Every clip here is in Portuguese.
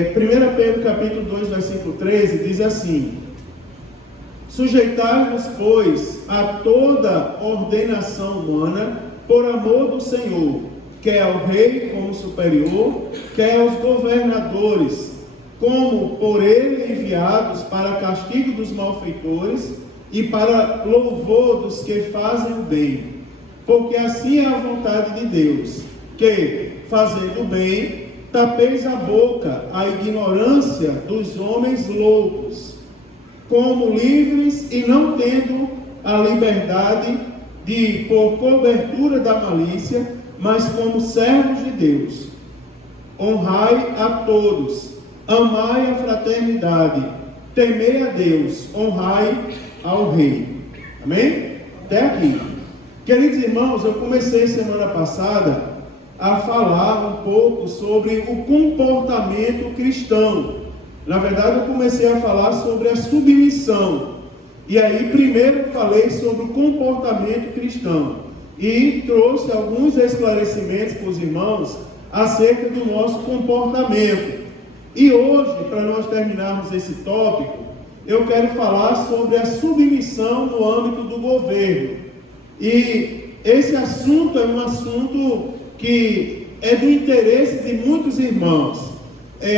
1 Pedro capítulo 2, versículo 13, diz assim: sujeitai-vos, pois, a toda ordenação humana, por amor do Senhor, quer ao rei como superior, quer aos governadores, como por ele enviados para castigo dos malfeitores e para louvor dos que fazem o bem. Porque assim é a vontade de Deus, que, fazendo o bem, tapeis a boca à ignorância dos homens loucos, como livres e não tendo a liberdade de por cobertura da malícia, mas como servos de Deus. Honrai a todos, amai a fraternidade, temei a Deus, honrai ao rei. Amém? Até aqui. Queridos irmãos, eu comecei semana passada a falar um pouco sobre o comportamento cristão. Na verdade, eu comecei a falar sobre a submissão. E aí, primeiro falei sobre o comportamento cristão. E trouxe alguns esclarecimentos para os irmãos acerca do nosso comportamento. E hoje, para nós terminarmos esse tópico, eu quero falar sobre a submissão no âmbito do governo. E esse assunto é um assunto que é do interesse de muitos irmãos.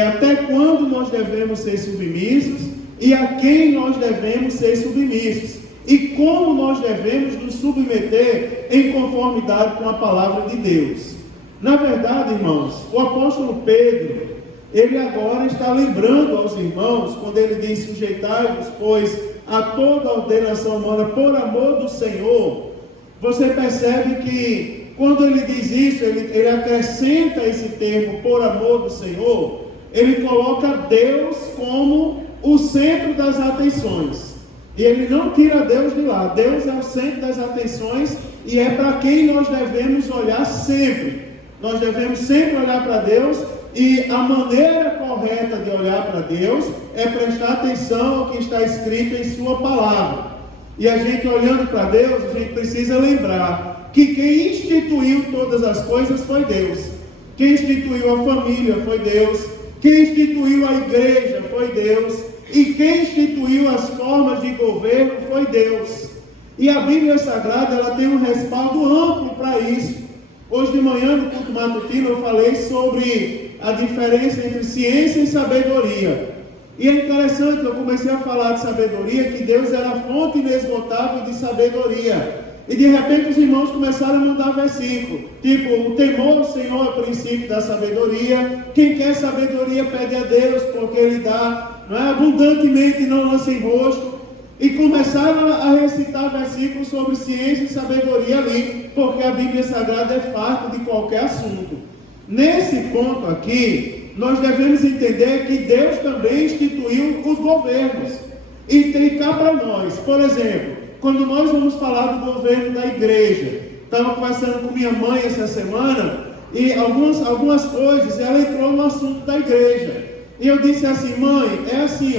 Até quando nós devemos ser submissos e a quem nós devemos ser submissos e como nós devemos nos submeter em conformidade com a palavra de Deus. Na verdade, irmãos, o apóstolo Pedro, ele agora está lembrando aos irmãos, quando ele diz: sujeitai-vos, pois, a toda a ordenação humana por amor do Senhor. Você percebe que quando ele diz isso, ele acrescenta esse termo por amor do Senhor, ele coloca Deus como o centro das atenções. E ele não tira Deus de lá. Deus é o centro das atenções e é para quem nós devemos olhar sempre. Nós devemos sempre olhar para Deus, e a maneira correta de olhar para Deus é prestar atenção ao que está escrito em sua palavra. E a gente olhando para Deus, a gente precisa lembrar que quem instituiu todas as coisas foi Deus. Quem instituiu a família foi Deus. Quem instituiu a igreja foi Deus. E quem instituiu as formas de governo foi Deus. E a Bíblia Sagrada, ela tem um respaldo amplo para isso. Hoje de manhã, no culto matutino, eu falei sobre a diferença entre ciência e sabedoria. E é interessante, eu comecei a falar de sabedoria, que Deus era a fonte inesgotável de sabedoria. E de repente os irmãos começaram a mandar versículo, tipo: o temor ao Senhor é o princípio da sabedoria. Quem quer sabedoria pede a Deus, porque Ele dá, não é, abundantemente e não lança em rosto. E começaram a recitar versículos sobre ciência e sabedoria ali, porque a Bíblia Sagrada é farta de qualquer assunto. Nesse ponto aqui, nós devemos entender que Deus também instituiu os governos. E tem cá para nós, por exemplo, quando nós vamos falar do governo da igreja, estava conversando com minha mãe essa semana, e algumas coisas, ela entrou no assunto da igreja. E eu disse assim: mãe, é assim,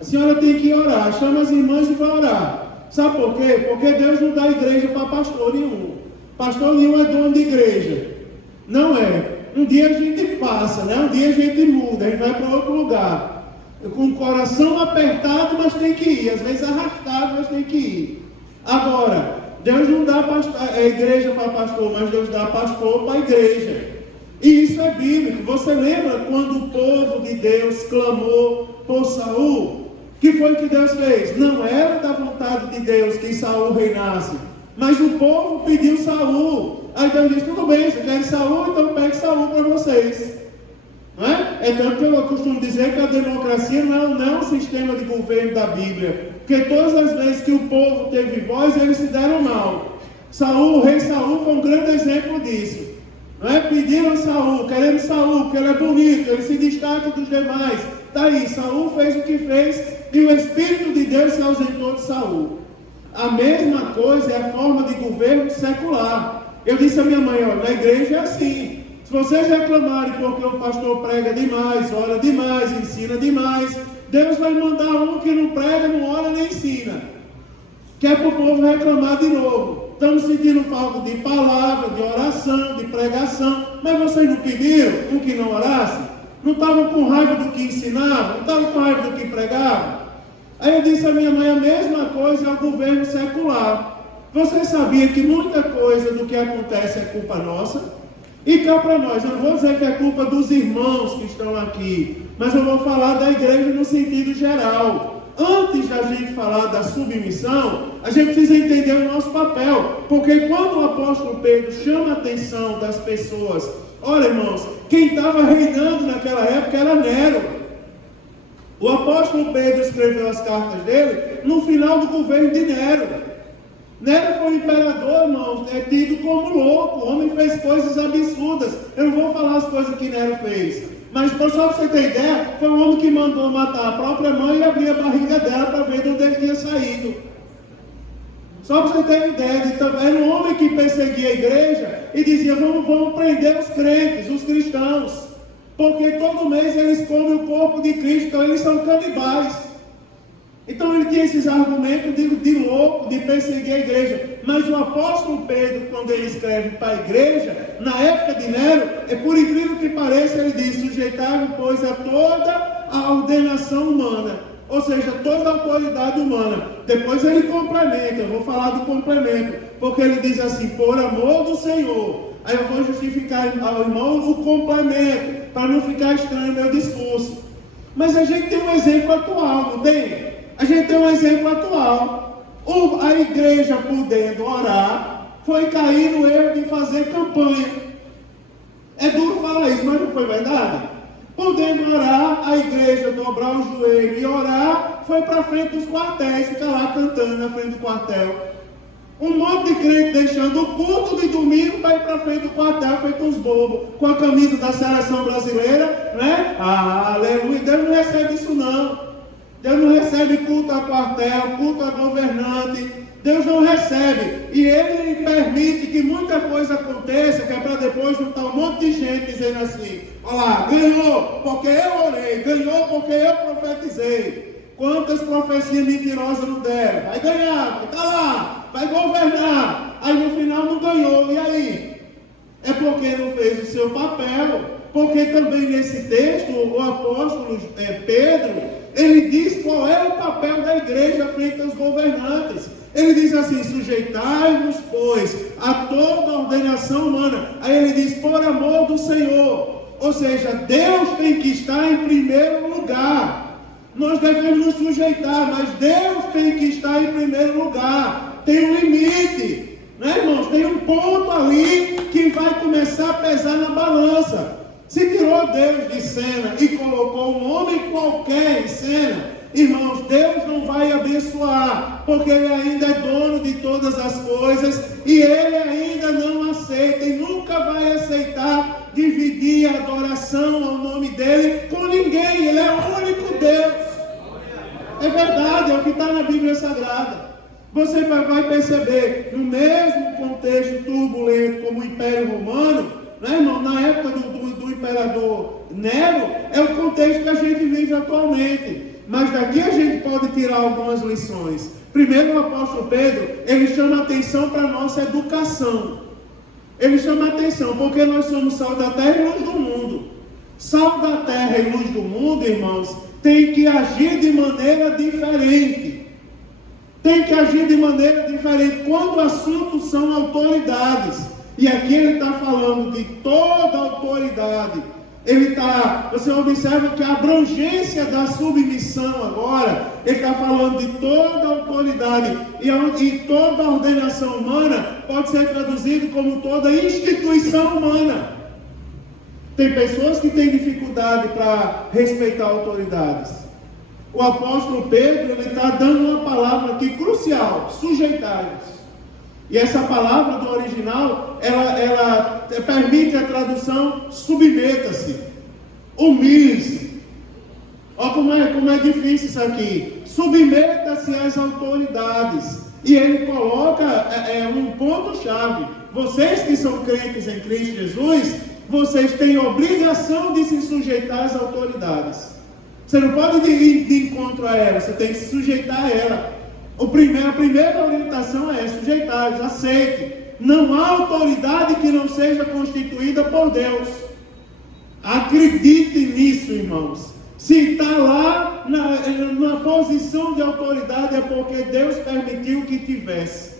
a senhora tem que orar, chama as irmãs e vai orar. Sabe por quê? Porque Deus não dá igreja para pastor nenhum. Pastor nenhum é dono de igreja. Não é. Um dia a gente passa, né? Um dia a gente muda, a gente vai para outro lugar. Com o coração apertado, mas tem que ir. Às vezes arrastado, mas tem que ir. Agora, Deus não dá igreja para pastor, mas Deus dá pastor para a igreja. E isso é bíblico. Você lembra quando o povo de Deus clamou por Saul? Que foi o que Deus fez? Não era da vontade de Deus que Saul reinasse, mas o povo pediu Saul. Aí Deus disse: tudo bem, você quer Saul, então pegue Saul para vocês. Não é? É tanto que eu costumo dizer que a democracia não é um sistema de governo da Bíblia, porque todas as vezes que o povo teve voz, eles se deram mal. Saul, o rei Saul foi um grande exemplo disso. Não é? Pediram Saul, querendo Saul, porque ele é bonito, ele se destaca dos demais. Está aí, Saul fez o que fez e o Espírito de Deus se ausentou de Saul. A mesma coisa é a forma de governo secular. Eu disse à minha mãe: olha, na igreja é assim. Se vocês reclamarem porque o pastor prega demais, ora demais, ensina demais, Deus vai mandar um que não prega, não ora nem ensina. Que é para o povo reclamar de novo. Estamos sentindo falta de palavra, de oração, de pregação. Mas vocês não pediram um que não orasse? Não estavam com raiva do que ensinavam? Não estavam com raiva do que pregavam? Aí eu disse à minha mãe, a mesma coisa é o governo secular. Você sabia que muita coisa do que acontece é culpa nossa? E cá para nós, eu não vou dizer que é culpa dos irmãos que estão aqui, mas eu vou falar da igreja no sentido geral. Antes da gente falar da submissão, a gente precisa entender o nosso papel. Porque quando o apóstolo Pedro chama a atenção das pessoas, olha irmãos, quem estava reinando naquela época era Nero. O apóstolo Pedro escreveu as cartas dele no final do governo de Nero. Nero foi um imperador, irmãos, é tido como louco. O homem fez coisas absurdas. Eu não vou falar as coisas que Nero fez, mas só para você ter ideia, foi um homem que mandou matar a própria mãe e abrir a barriga dela para ver de onde ele tinha saído. Só para você ter uma ideia, era um homem que perseguia a igreja e dizia, vamos prender os crentes, os cristãos, porque todo mês eles comem o corpo de Cristo, então eles são canibais. Então ele tinha esses argumentos de louco, de perseguir a igreja. Mas o apóstolo Pedro, quando ele escreve para a igreja, na época de Nero, por incrível que pareça, ele diz, sujeitai-vos, pois, a toda a ordenação humana. Ou seja, toda a autoridade humana. Depois ele complementa, eu vou falar do complemento, porque ele diz assim, por amor do Senhor. Aí eu vou justificar ao irmão o complemento, para não ficar estranho o meu discurso. Mas a gente tem um exemplo atual, não tem? A gente tem um exemplo atual. A igreja, podendo orar, foi cair no erro de fazer campanha. É duro falar isso, mas não foi verdade? Podendo orar, a igreja dobrar o joelho e orar, foi para frente dos quartéis, ficar lá cantando na frente do quartel. Um monte de crente deixando o culto de domingo para ir para frente do quartel, feito uns bobos, com a camisa da seleção brasileira, né? Aleluia, Deus não recebe isso não. Deus não recebe culto a quartel, culto a governante. Deus não recebe. E Ele permite que muita coisa aconteça, que é para depois juntar um monte de gente dizendo assim, olha lá, ganhou porque eu orei, ganhou porque eu profetizei. Quantas profecias mentirosas não deram? Vai ganhar, vai estar lá, vai governar. Aí no final não ganhou, e aí? É porque não fez o seu papel. Porque também nesse texto, o apóstolo Pedro, ele diz qual é o papel da igreja frente aos governantes. Ele diz assim, sujeitai-vos, pois, a toda a ordenação humana. Aí ele diz, por amor do Senhor. Ou seja, Deus tem que estar em primeiro lugar. Nós devemos nos sujeitar, mas Deus tem que estar em primeiro lugar. Tem um limite, né, irmãos? Tem um ponto ali que vai começar a pesar na balança. Se tirou Deus de cena e colocou um homem qualquer em cena, irmãos, Deus não vai abençoar, porque Ele ainda é dono de todas as coisas e Ele ainda não aceita e nunca vai aceitar dividir a adoração ao nome dEle com ninguém. Ele é o único Deus. É verdade, é o que está na Bíblia Sagrada. Você vai perceber, no mesmo contexto turbulento como o Império Romano, né, irmão? Na época do imperador Nero, é o contexto que a gente vive atualmente. Mas daqui a gente pode tirar algumas lições. Primeiro, o apóstolo Pedro, ele chama atenção para a nossa educação. Ele chama atenção, porque nós somos sal da terra e luz do mundo. Sal da terra e luz do mundo, irmãos, tem que agir de maneira diferente. Tem que agir de maneira diferente quando o assunto são autoridades. E aqui ele está falando de toda a autoridade. Você observa que a abrangência da submissão agora, ele está falando de toda a autoridade. E toda a ordenação humana pode ser traduzido como toda instituição humana. Tem pessoas que têm dificuldade para respeitar autoridades. O apóstolo Pedro, ele está dando uma palavra aqui crucial, sujeitai-vos. E essa palavra do original, ela permite a tradução submeta-se, humilhe-se. Olha como é difícil isso aqui. Submeta-se às autoridades. E ele coloca um ponto-chave. Vocês que são crentes em Cristo Jesus, vocês têm obrigação de se sujeitar às autoridades. Você não pode ir de encontro a ela, você tem que se sujeitar a ela. A primeira orientação é sujeitar-vos, aceite. Não há autoridade que não seja constituída por Deus. Acredite nisso, irmãos. Se está lá na posição de autoridade, é porque Deus permitiu que tivesse.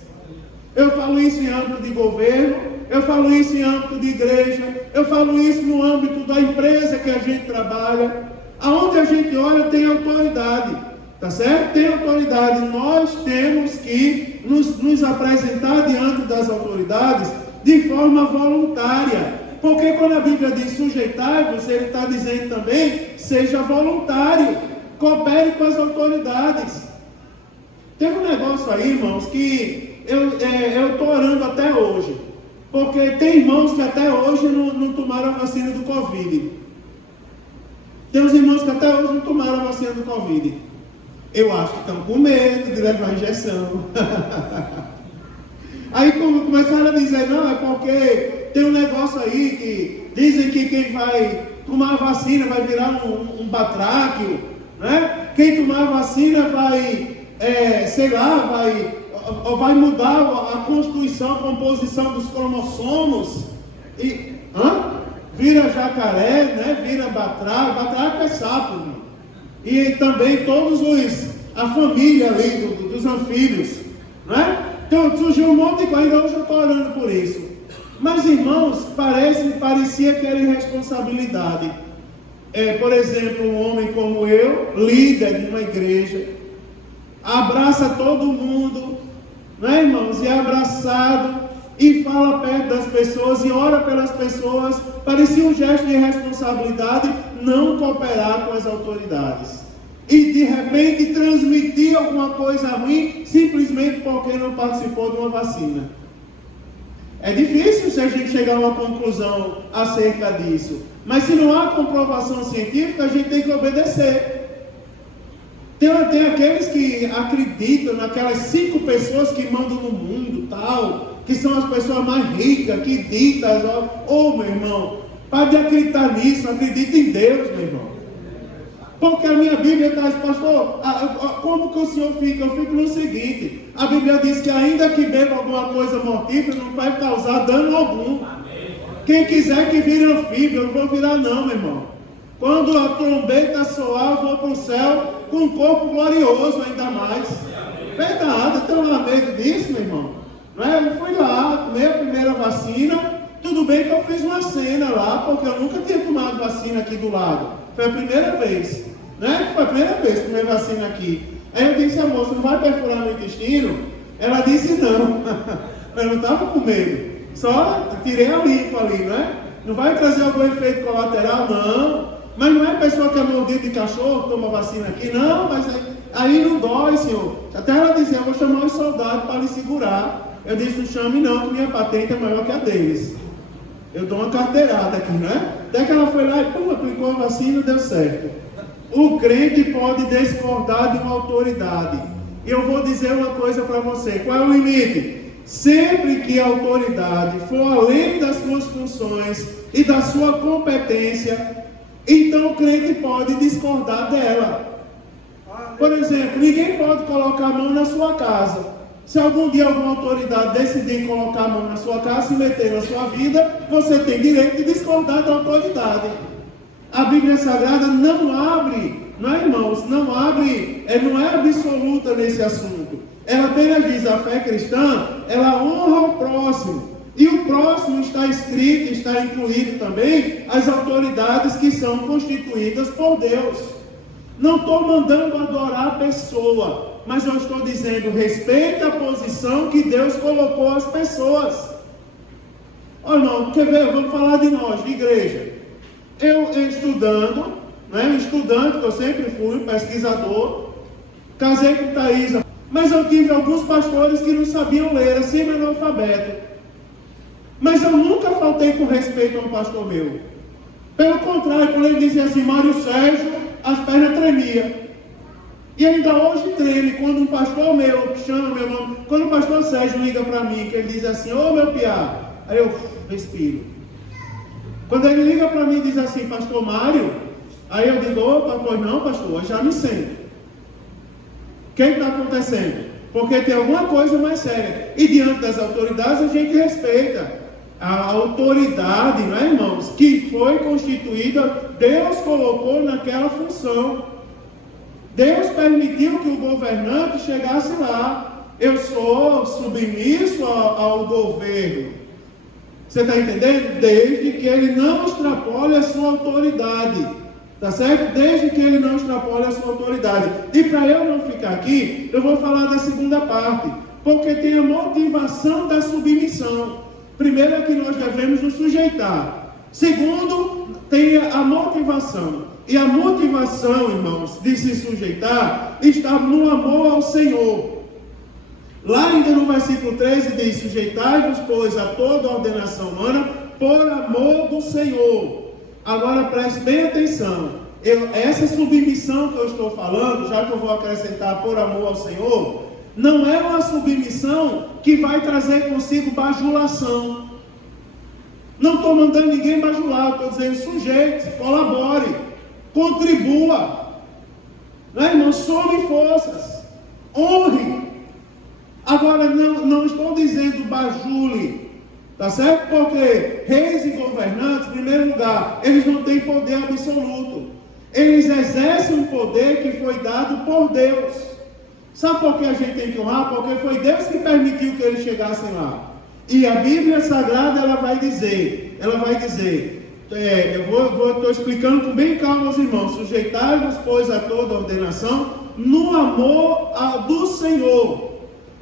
Eu falo isso em âmbito de governo, eu falo isso em âmbito de igreja, eu falo isso no âmbito da empresa que a gente trabalha. Aonde a gente olha tem autoridade, tá certo? Tem autoridade. Nós temos que nos apresentar diante das autoridades de forma voluntária. Porque quando a Bíblia diz sujeitai-vos, ele está dizendo também, seja voluntário, coopere com as autoridades. Teve um negócio aí, irmãos, que eu estou orando até hoje. Porque tem irmãos que até hoje não tomaram a vacina do Covid. Tem uns irmãos que até hoje não tomaram a vacina do Covid. Eu acho que estão com medo de levar a injeção. Aí começaram a dizer, não, é porque tem um negócio aí que dizem que quem vai tomar a vacina vai virar um batráquio, né? Quem tomar a vacina vai, vai mudar a constituição, a composição dos cromossomos. E, vira jacaré, né? Vira batraco é sapo, irmão. E também a família ali dos anfíbios, né? Então surgiu um monte de coisa, ainda hoje eu estou orando por isso. Mas irmãos, parecia que era irresponsabilidade. Por exemplo, um homem como eu, líder de uma igreja, abraça todo mundo, né, irmãos? E é abraçado, e fala perto das pessoas, e ora pelas pessoas. Parecia um gesto de irresponsabilidade não cooperar com as autoridades. E de repente transmitir alguma coisa ruim, simplesmente porque não participou de uma vacina. É difícil se a gente chegar a uma conclusão acerca disso. Mas se não há comprovação científica, a gente tem que obedecer. Tem aqueles que acreditam naquelas 5 pessoas que mandam no mundo, tal, que são as pessoas mais ricas, que ditas. Meu irmão, para de acreditar nisso, acredita em Deus, meu irmão. Porque a minha Bíblia traz, pastor, como que o senhor fica? Eu fico no seguinte: a Bíblia diz que ainda que beba alguma coisa mortífera, não vai causar dano algum. Quem quiser que vire anfíbio, eu não vou virar não, meu irmão. Quando a trombeta soar, eu vou para o céu com um corpo glorioso ainda mais. Verdade, tem lá medo disso, meu irmão? Não é? Eu fui lá, tomei a primeira vacina. Tudo bem que eu fiz uma cena lá, porque eu nunca tinha tomado vacina aqui do lado. Foi a primeira vez, né? Foi a primeira vez que tomei vacina aqui. Aí eu disse à moça, não vai perfurar meu intestino? Ela disse não. Eu não estava com medo. Só tirei a limpo ali, né? Não vai trazer algum efeito colateral? Não. Mas não é a pessoa que é mordida de cachorro que toma vacina aqui? Não, mas aí não dói, senhor. Até ela dizia, eu vou chamar os soldados para lhe segurar. Eu disse, não chame não, que minha patente é maior que a deles. Eu dou uma carteirada aqui, né? Até que ela foi lá e aplicou a vacina e deu certo. O crente pode discordar de uma autoridade. E eu vou dizer uma coisa para você. Qual é o limite? Sempre que a autoridade for além das suas funções e da sua competência, então o crente pode discordar dela. Por exemplo, ninguém pode colocar a mão na sua casa. Se algum dia alguma autoridade decidir colocar a mão na sua casa, se meter na sua vida, você tem direito de discordar da autoridade. A Bíblia Sagrada não abre, não é, irmãos? Não abre, não é absoluta nesse assunto. Ela apenas diz, a fé cristã, ela honra o próximo. E o próximo está escrito, está incluído também as autoridades que são constituídas por Deus. Não estou mandando adorar a pessoa, mas eu estou dizendo, respeite a posição que Deus colocou as pessoas. Olha, irmão, quer ver? Vamos falar de nós, de igreja. Eu estudando, né, estudante, que eu sempre fui, pesquisador, casei com Thaisa, mas eu tive alguns pastores que não sabiam ler, era semi-analfabeto. Mas eu nunca faltei com respeito a um pastor meu. Pelo contrário, quando ele dizia assim, Mário Sérgio, as pernas tremiam. E ainda hoje treme, quando um pastor meu, que chama meu nome, quando o pastor Sérgio liga para mim, que ele diz assim, ô meu piá, aí eu respiro. Quando ele liga para mim e diz assim, pastor Mário, aí eu digo, opa, pois não, pastor, eu já me sento. O que está acontecendo? Porque tem alguma coisa mais séria. E diante das autoridades a gente respeita. a autoridade, não é, irmãos, que foi constituída, Deus colocou naquela função. Deus permitiu que o governante chegasse lá. Eu sou submisso ao governo. Você está entendendo? Desde que ele não extrapole a sua autoridade. Tá certo? Desde que ele não extrapole a sua autoridade. E para eu não ficar aqui, eu vou falar da segunda parte. Porque tem a motivação da submissão. Primeiro é que nós devemos nos sujeitar. Segundo, tem a motivação. E a motivação, irmãos, de se sujeitar está no amor ao Senhor. Lá ainda no versículo 13 diz: sujeitai-vos, pois, a toda a ordenação humana por amor do Senhor. Agora preste bem atenção. Essa submissão que eu estou falando, já que eu vou acrescentar por amor ao Senhor, não é uma submissão que vai trazer consigo bajulação. Não estou mandando ninguém bajular, estou dizendo sujeite, colabore, contribua. Não é, irmão? Some forças, honre. Agora, não estou dizendo bajule, tá certo? Porque reis e governantes, em primeiro lugar, eles não têm poder absoluto. Eles exercem um poder que foi dado por Deus. Sabe por que a gente tem que honrar? Porque foi Deus que permitiu que eles chegassem lá. E a Bíblia Sagrada, ela vai dizer, eu estou explicando com bem calma aos irmãos: sujeitai-vos, pois, a toda ordenação, no amor do Senhor.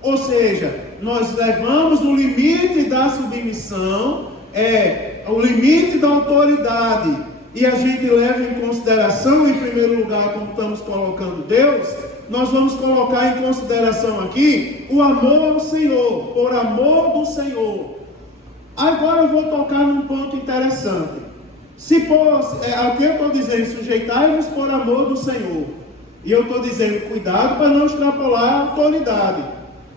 Ou seja, nós levamos o limite da submissão, o limite da autoridade, e a gente leva em consideração, em primeiro lugar, como estamos colocando Deus, nós vamos colocar em consideração aqui o amor ao Senhor, por amor do Senhor. Agora eu vou tocar num ponto interessante. O que eu estou dizendo? Sujeitai-vos por amor do Senhor. E eu estou dizendo, cuidado para não extrapolar a autoridade.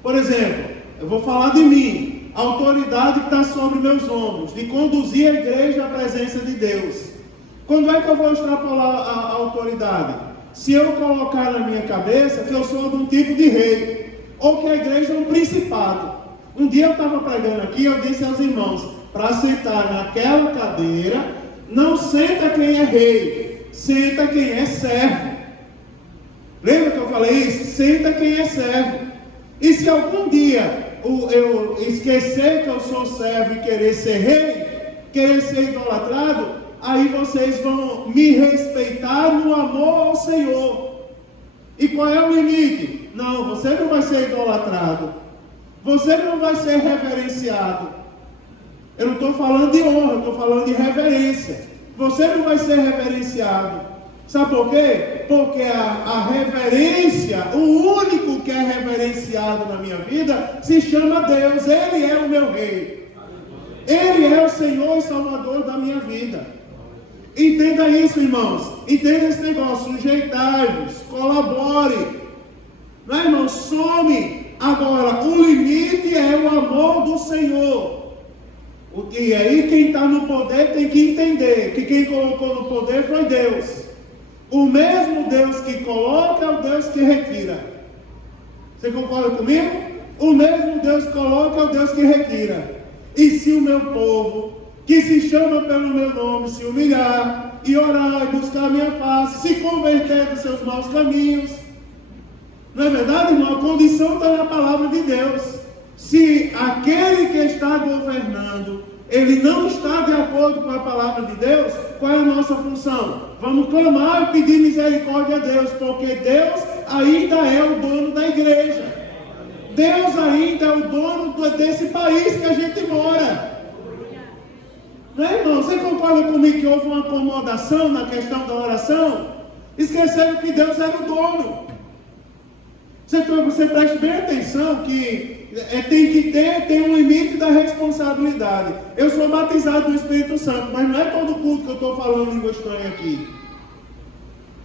Por exemplo, eu vou falar de mim, a autoridade que está sobre meus ombros, de conduzir a igreja à presença de Deus. Quando é que eu vou extrapolar a autoridade? Se eu colocar na minha cabeça que eu sou de um tipo de rei, ou que a igreja é um principado. Um dia eu estava pregando aqui, eu disse aos irmãos, para sentar naquela cadeira, não senta quem é rei, senta quem é servo. Lembra que eu falei isso? Senta quem é servo. E se algum dia eu esquecer que eu sou servo e querer ser rei, querer ser idolatrado, aí vocês vão me respeitar no amor ao Senhor. E qual é o limite? Não, você não vai ser idolatrado. Você não vai ser reverenciado. Eu não estou falando de honra, eu estou falando de reverência. Você não vai ser reverenciado. Sabe por quê? Porque a reverência, o único que é reverenciado na minha vida, se chama Deus. Ele é o meu rei. Ele é o Senhor e Salvador da minha vida. Entenda isso, irmãos. Entenda esse negócio. Sujeitai-vos, colabore. Não é, irmão? Some. Agora, o limite é o amor do Senhor. E aí quem está no poder tem que entender que quem colocou no poder foi Deus. O mesmo Deus que coloca é o Deus que retira. Você concorda comigo? O mesmo Deus que coloca é o Deus que retira. E se o meu povo, que se chama pelo meu nome, se humilhar e orar e buscar a minha face, se converter dos seus maus caminhos, não é verdade, irmão? A condição está na palavra de Deus. Se aquele que está governando, ele não está de acordo com a palavra de Deus, qual é a nossa função? Vamos clamar e pedir misericórdia a Deus, porque Deus ainda é o dono da igreja. Deus ainda é o dono desse país que a gente mora. Não é, irmão? Você concorda comigo que houve uma acomodação na questão da oração? Esqueceram que Deus era o dono. Você preste bem atenção que tem um limite da responsabilidade. Eu sou batizado no Espírito Santo, mas não é todo culto que eu estou falando língua estranha aqui.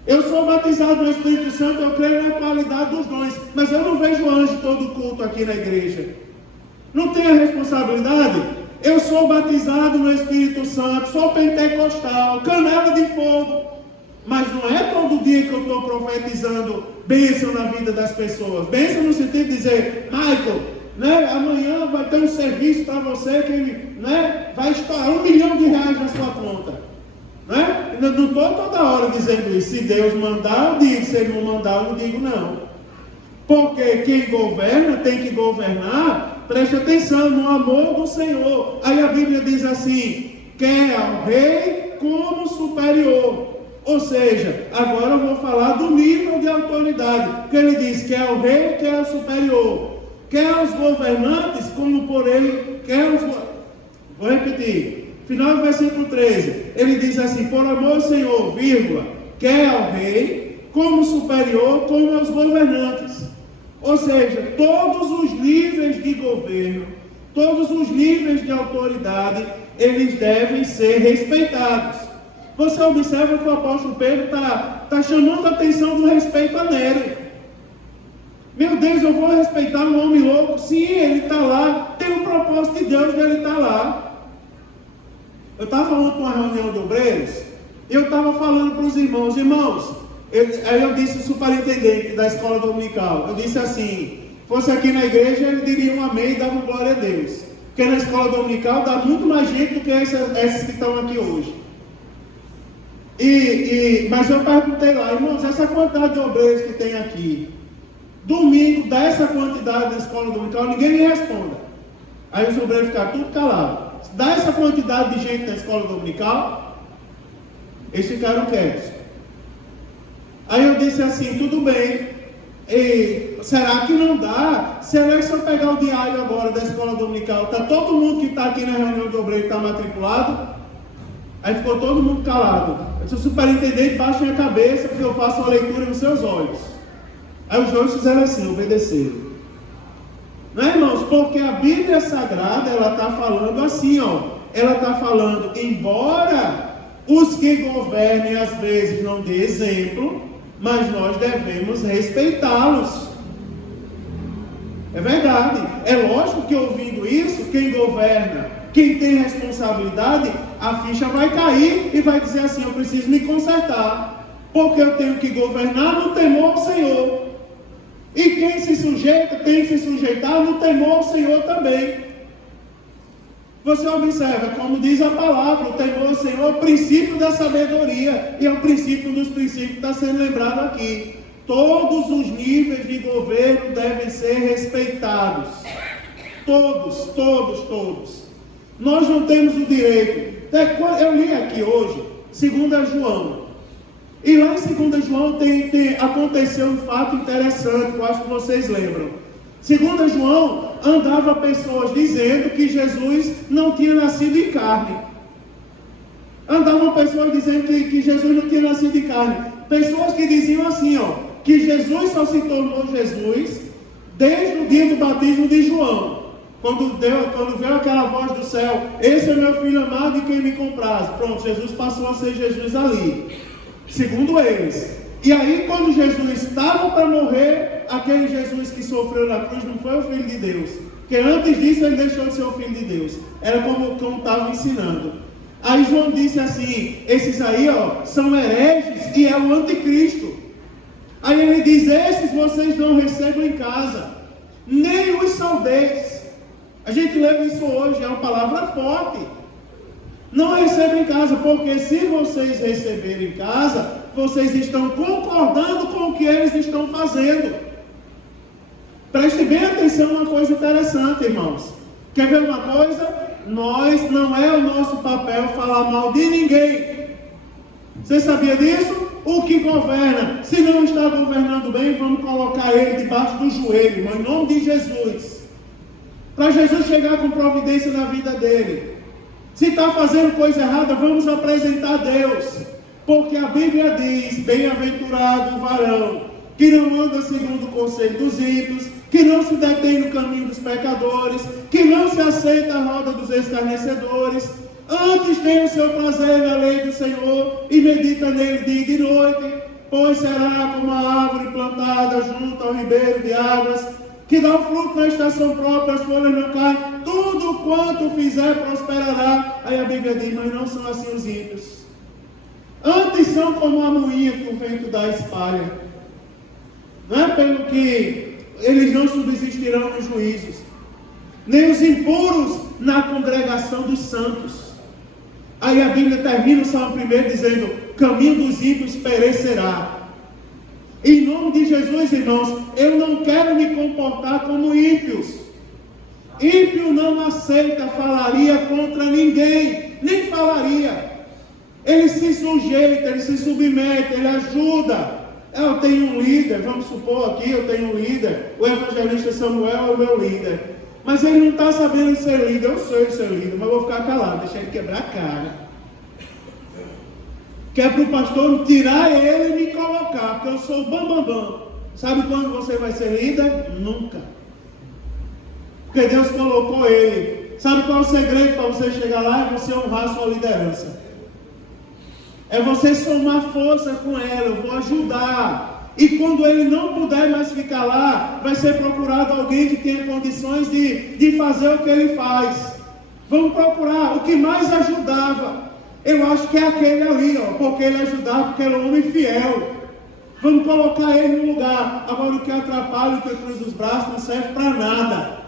Eu sou batizado no Espírito Santo, eu creio na qualidade dos dons, mas eu não vejo anjo todo culto aqui na igreja. Não tem a responsabilidade? Eu sou batizado no Espírito Santo, sou pentecostal, canela de fogo. Mas não é todo dia que eu estou profetizando bênção na vida das pessoas. Bênção no sentido de dizer, Michael, né, amanhã vai ter um serviço para você que, né, estourar R$1 milhão na sua conta. Né? Eu não estou toda hora dizendo isso. Se Deus mandar, eu digo. Se Ele não mandar, eu não digo não. Porque quem governa tem que governar, preste atenção, no amor do Senhor. Aí a Bíblia diz assim: quer ao rei como superior. Ou seja, agora eu vou falar do nível de autoridade. Que ele diz: quer ao rei, quer ao superior. Quer aos governantes, como por ele, quer aos... Vou repetir. Final do versículo 13. Ele diz assim: por amor ao Senhor, vírgula, quer ao rei, como superior, como aos governantes. Ou seja, todos os níveis de governo, todos os níveis de autoridade, eles devem ser respeitados. Você observa que o apóstolo Pedro está chamando a atenção do respeito a Nero. Meu Deus, eu vou respeitar um homem louco? Sim, ele está lá, tem um propósito de Deus que ele está lá. Eu estava falando com uma reunião de obreiros, e eu estava falando para os irmãos: aí eu disse ao superintendente da escola dominical, eu disse assim: fosse aqui na igreja, ele diria um amém e dava glória a Deus. Porque na escola dominical dá muito mais gente do que essas que estão aqui hoje. Mas eu perguntei lá: irmãos, essa quantidade de obreiros que tem aqui, domingo dá essa quantidade na escola dominical? Ninguém me responda. Aí os obreiros ficaram tudo calados. Dá essa quantidade de gente na escola dominical? Eles ficaram quietos. Aí eu disse assim: tudo bem, será que não dá? Será que se eu pegar o diário agora da escola dominical, está todo mundo que está aqui na reunião de obreiro está matriculado? Aí ficou todo mundo calado. Eu disse: o superintendente, baixa a cabeça, porque eu faço uma leitura nos seus olhos. Aí os dois fizeram assim, obedeceram. Não é, irmãos? Porque a Bíblia Sagrada, ela está falando assim, ela está falando: embora os que governem às vezes não dê exemplo, mas nós devemos respeitá-los. É verdade. É lógico que, ouvindo isso, quem governa, quem tem responsabilidade, a ficha vai cair e vai dizer assim: eu preciso me consertar, porque eu tenho que governar no temor ao Senhor. E quem se sujeita, tem que se sujeitar no temor ao Senhor também. Você observa, como diz a palavra, o temor ao Senhor é o princípio da sabedoria, e é o princípio dos princípios que está sendo lembrado aqui. Todos os níveis de governo devem ser respeitados. Todos, todos, todos. Nós não temos o direito. Eu li aqui hoje, 2 João. E lá em 2 João aconteceu um fato interessante, que eu acho que vocês lembram. 2 João andava pessoas dizendo que Jesus não tinha nascido em carne. Andavam pessoas dizendo que Jesus não tinha nascido em carne. Pessoas que diziam assim, que Jesus só se tornou Jesus desde o dia do batismo de João. Quando veio aquela voz do céu: esse é meu filho amado em quem me compraz. Pronto, Jesus passou a ser Jesus ali, segundo eles. E aí, quando Jesus estava para morrer, aquele Jesus que sofreu na cruz não foi o Filho de Deus, porque antes disso ele deixou de ser o Filho de Deus. Era como estava ensinando. Aí João disse assim: esses aí são hereges e é o anticristo. Aí ele diz: esses vocês não recebam em casa, nem os saudeis. A gente lê isso hoje, é uma palavra forte. Não recebam em casa, porque se vocês receberem em casa, vocês estão concordando com o que eles estão fazendo. Preste bem atenção numa coisa interessante, irmãos. Quer ver uma coisa? Não é o nosso papel falar mal de ninguém. Você sabia disso? O que governa, se não está governando bem, vamos colocar ele debaixo do joelho, mas em nome de Jesus. Para Jesus chegar com providência na vida dele. Se está fazendo coisa errada, vamos apresentar a Deus. Porque a Bíblia diz: bem-aventurado o varão que não anda segundo o conselho dos ímpios, que não se detém no caminho dos pecadores, que não se aceita a roda dos escarnecedores, antes tem o seu prazer na lei do Senhor e medita nele dia e de noite, pois será como a árvore plantada junto ao ribeiro de águas, que dá o fruto na estação própria, as folhas não caem, tudo quanto fizer prosperará. Aí a Bíblia diz: mas não são assim os ímpios. Antes são como a moinha que o vento dá espalha. Não é pelo que eles não subsistirão nos juízos, nem os impuros na congregação dos santos. Aí a Bíblia termina o Salmo 1 dizendo: caminho dos ímpios perecerá. Em nome de Jesus, irmãos, eu não quero me comportar como ímpios. Ímpio não aceita falaria contra ninguém, nem falaria. Ele se sujeita, ele se submete, ele ajuda. Eu tenho um líder, vamos supor aqui, eu tenho um líder, o evangelista Samuel é o meu líder. Mas ele não está sabendo ser líder, eu sei ser líder, mas eu vou ficar calado, deixar ele quebrar a cara. Que é para o pastor tirar ele e me colocar, porque eu sou o bambambam. Sabe quando você vai ser líder? Nunca. Porque Deus colocou ele. Sabe qual é o segredo para você chegar lá? É você honrar a sua liderança. É você somar força com ela, eu vou ajudar. E quando ele não puder mais ficar lá, vai ser procurado alguém que tenha condições de fazer o que ele faz. Vamos procurar o que mais ajudava. Eu acho que é aquele ali, porque ele ajudava, porque ele é um homem fiel. Vamos colocar ele no lugar. Agora o que atrapalha, o que cruza os braços, não serve para nada.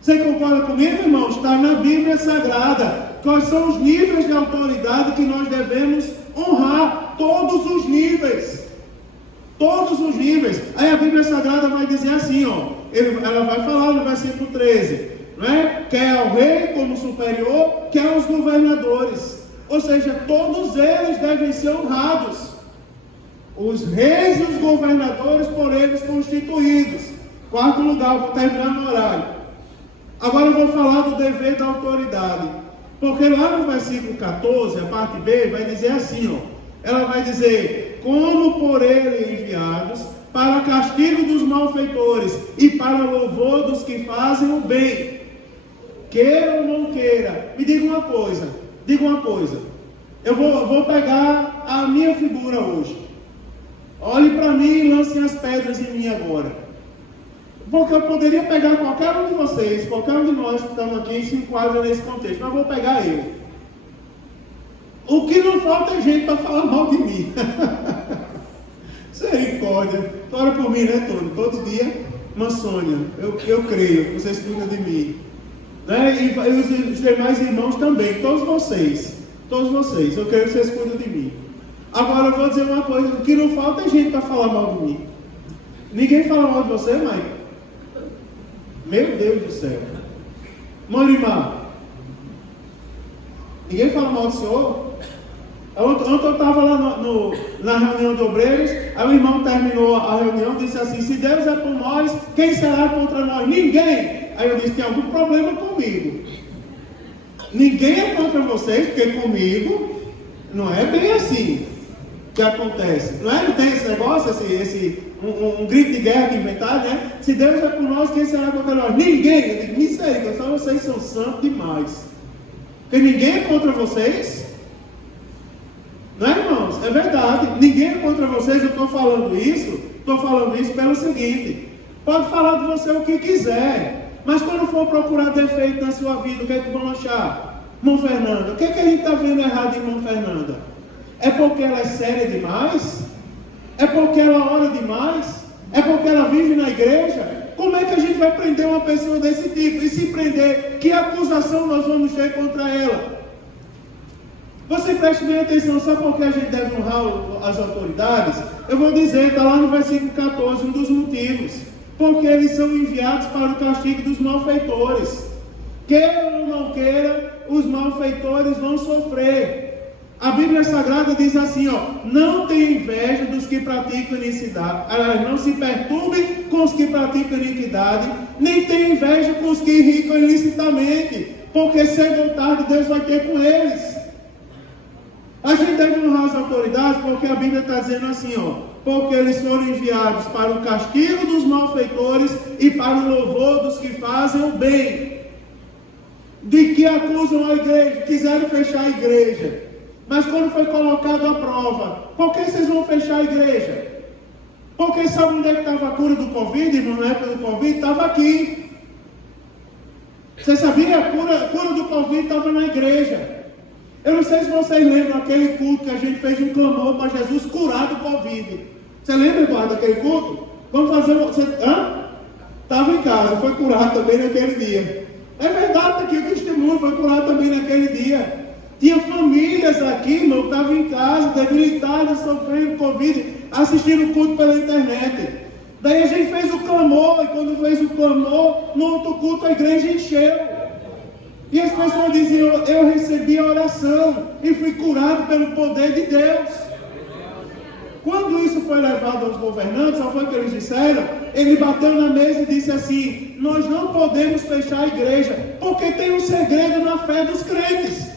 Você concorda comigo, irmão? Está na Bíblia Sagrada. Quais são os níveis de autoridade que nós devemos honrar? Todos os níveis. Todos os níveis. Aí a Bíblia Sagrada vai dizer assim, ela vai falar no versículo 13, não é? Quer ao rei como superior, quer aos governadores. Ou seja, todos eles devem ser honrados. Os reis e os governadores por eles constituídos. Quarto lugar, vou terminar no horário. Agora eu vou falar do dever da autoridade. Porque lá no versículo 14, a parte B, vai dizer assim, ela vai dizer: como por ele enviados para castigo dos malfeitores e para louvor dos que fazem o bem. Queira ou não queira, me diga uma coisa. Eu vou pegar a minha figura hoje. Olhe para mim e lancem as pedras em mim agora. Porque eu poderia pegar qualquer um de vocês, qualquer um de nós que estamos aqui e se enquadra nesse contexto, mas vou pegar eu. O que não falta é gente para falar mal de mim. Misericórdia. Ora por mim, né, Tony? Todo dia, uma Sônia. Eu creio que vocês cuidam de mim. Né? E os demais irmãos também, todos vocês. Eu creio que vocês cuidam de mim. Agora eu vou dizer uma coisa: o que não falta é gente para falar mal de mim. Ninguém fala mal de você, mãe? Meu Deus do céu. Morimar, ninguém fala mal do senhor? Ontem eu estava lá na reunião de obreiros, aí o irmão terminou a reunião e disse assim: se Deus é por nós, quem será contra nós? Ninguém. Aí eu disse: tem algum problema comigo. Ninguém é contra vocês, porque comigo não é bem assim que acontece. Não é? Não tem esse negócio, um grito de guerra que inventaram, né? Se Deus é por nós, quem será contra nós? Ninguém. Eu digo: misericórdia, só vocês são santos demais. Porque ninguém é contra vocês. Não é, irmãos? É verdade. Ninguém é contra vocês. Eu estou falando isso pelo seguinte: pode falar de você o que quiser, mas quando for procurar defeito na sua vida, o que é que vão achar? Irmã Fernanda, o que é que a gente está vendo errado em irmã Fernanda? É porque ela é séria demais? É porque ela ora demais? É porque ela vive na igreja? Como é que a gente vai prender uma pessoa desse tipo? E se prender, que acusação nós vamos ter contra ela? Você preste bem atenção, sabe por que a gente deve honrar as autoridades? Eu vou dizer, está lá no versículo 14, um dos motivos. Porque eles são enviados para o castigo dos malfeitores. Queira ou não queira, os malfeitores vão sofrer. A Bíblia Sagrada diz assim, não tenha inveja dos que praticam iniquidade. Não se perturbe com os que praticam iniquidade, nem tenha inveja com os que enricam ilicitamente, porque cedo ou tarde Deus vai ter com eles. A gente deve honrar as autoridades porque a Bíblia está dizendo assim, porque eles foram enviados para o castigo dos malfeitores e para o louvor dos que fazem o bem, de que acusam a igreja, quiseram fechar a igreja, mas quando foi colocado à prova, por que vocês vão fechar a igreja? Porque sabe onde é que estava a cura do Covid, irmão? Na época do Covid, estava aqui. Você sabia? A cura do Covid estava na igreja. Eu não sei se vocês lembram aquele culto que a gente fez um clamor para Jesus curar do Covid. Você lembra, Eduardo, daquele culto? Vamos fazer... Estava em casa, foi curado também naquele dia. É verdade, está aqui o testemunho, foi curado também naquele dia. Tinha famílias aqui, irmão, que estavam em casa, debilitadas, sofrendo Covid, assistindo o culto pela internet. Daí a gente fez o clamor, e quando fez o clamor, no outro culto a igreja encheu. E as pessoas diziam, eu recebi a oração e fui curado pelo poder de Deus. Quando isso foi levado aos governantes, sabe o que eles disseram? Ele bateu na mesa e disse assim, nós não podemos fechar a igreja, porque tem um segredo na fé dos crentes.